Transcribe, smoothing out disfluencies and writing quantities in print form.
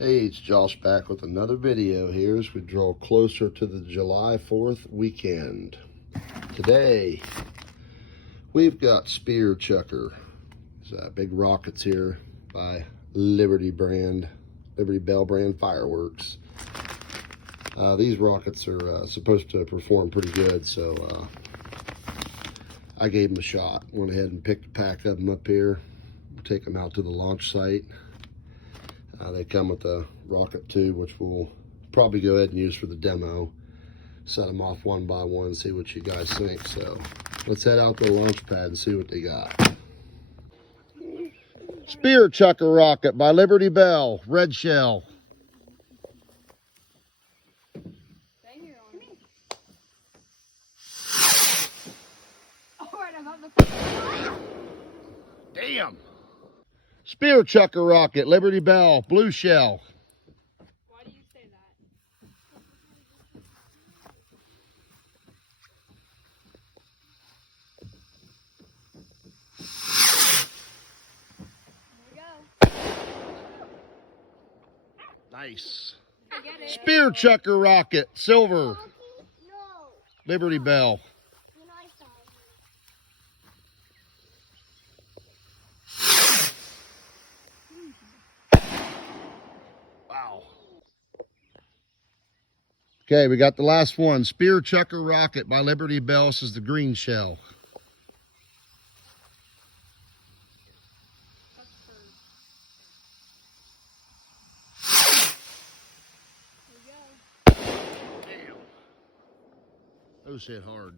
Hey, it's Josh back with another video here as we draw closer to the July 4th weekend. Today, we've got Spearchucker. There's big rockets here by Liberty Bell brand fireworks. These rockets are supposed to perform pretty good, so I gave them a shot. Went ahead and picked a pack of them up here. Take them out to the launch site. They come with a rocket tube, which we'll probably go ahead and use for the demo. Set them off one by one, see what you guys think. So let's head out to the launch pad and see what they got. Spearchucker rocket by Liberty Bell, red shell. Damn. Spearchucker rocket, Liberty Bell, blue shell. Why do you say that? There we go. Nice. Forget it. Spearchucker rocket, silver, No. Liberty Bell. Wow. Okay, we got the last one. Spearchucker rocket by Liberty Bell. This is the green shell. Damn. Those hit hard.